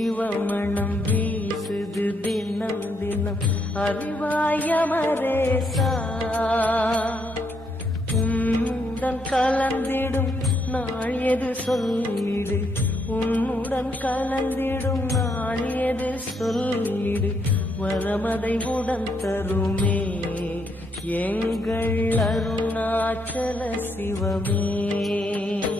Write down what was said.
சிவமணம் வீசுது தினம் தினம் அறிவாயமரேசா உன்னுடன் கலந்திடும் நாள் எது சொல்லிடு உன்னுடன் கலந்திடும் நாள் எது சொல்லிடு வரமதை உடன் தருமே எங்கள் அருணாச்சல சிவமே.